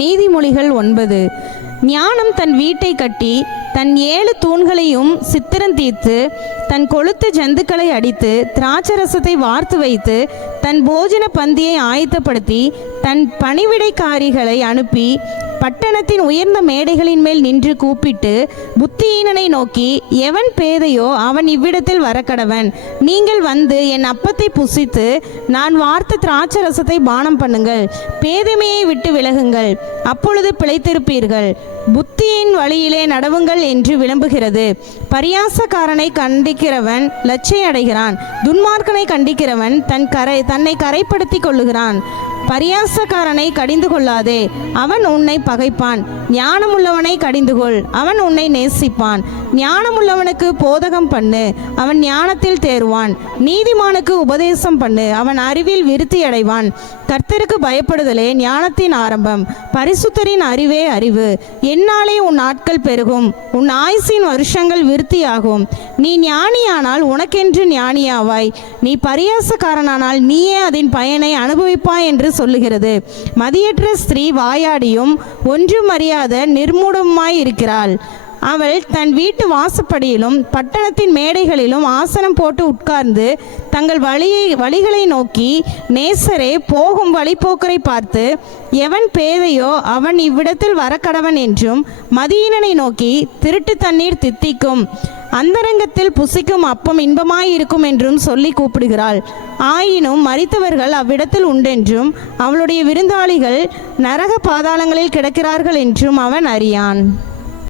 நீதிமொழிகள் 9. ஞானம் தன் வீட்டை கட்டி தன் 7 தூண்களையும் சித்திரந்தீர்த்து தன் கொழுத்த ஜந்துக்களை அடித்து திராட்சரசத்தை வார்த்து வைத்து தன் போஜன பந்தியை ஆயத்தப்படுத்தி தன் பணிவிடைக்காரிகளை அனுப்பி பட்டணத்தின் உயர்ந்த மேடைகளின் மேல் நின்று கூப்பிட்டு புத்தியீனனை நோக்கி, எவன் பேதையோ அவன் இவ்விடத்தில் வரக்கடவன். நீங்கள் வந்து என் அப்பத்தை புசித்து நான் வார்த்த திராட்சரசத்தை பானம் பண்ணுங்கள். பேதைமையை விட்டு விலகுங்கள், அப்பொழுது பிழைத்திருப்பீர்கள். புத்தியின் வழியிலே நடவுங்கள் என்று விளம்புகிறது. பரியாசக்காரனை கண்டிக்கிறவன் லட்சை அடைகிறான். துன்மார்க்கனை கண்டிக்கிறவன் தன்னை கரைப்படுத்தி கொள்ளுகிறான். பரியாசக்காரனை கடிந்து கொள்ளாதே, அவன் உன்னை பகைப்பான். ஞானமுள்ளவனை கடிந்துகொள், அவன் உன்னை நேசிப்பான். ஞானமுள்ளவனுக்கு போதகம் பண்ணு, அவன் ஞானத்தில் தேறுவான். நீதிமானுக்கு உபதேசம் பண்ணு, அவன் அறிவில் விருத்தி அடைவான். கர்த்தருக்கு பயப்படுதலே ஞானத்தின் ஆரம்பம், பரிசுத்தரின் அறிவே அறிவு. என்னாலே உன் நாட்கள் பெருகும், உன் ஆயுசின் வருஷங்கள் விருத்தியாகும். நீ ஞானியானால் உனக்கென்று ஞானியாவாய், நீ பரியாசக்காரனானால் நீயே அதன் பயனை அனுபவிப்பாய் என்று சொல்லுகிறது. மதியற்ற ஸ்திரீ வாயாடியும் ஒன்றும் அறியாத நிர்மூடமாய் இருக்கிறாள். அவள் தன் வீட்டு வாசப்படியிலும் பட்டணத்தின் மேடைகளிலும் ஆசனம் போட்டு உட்கார்ந்து தங்கள் வழிகளை நோக்கி நேசரே போகும் வழிபோக்கரை பார்த்து, எவன் பேதையோ அவன் இவ்விடத்தில் வரக்கடவன் என்றும் மதியீனனை நோக்கி, திருட்டு தண்ணீர் தித்திக்கும், அந்தரங்கத்தில் புசிக்கும் அப்பம் இன்பமாயிருக்கும் என்றும் சொல்லி கூப்பிடுகிறாள். ஆயினும் மரித்தவர்கள் அவ்விடத்தில் உண்டென்றும் அவளுடைய விருந்தாளிகள் நரக பாதாளங்களில் கிடக்கிறார்கள் என்றும் அவன் அறியான்.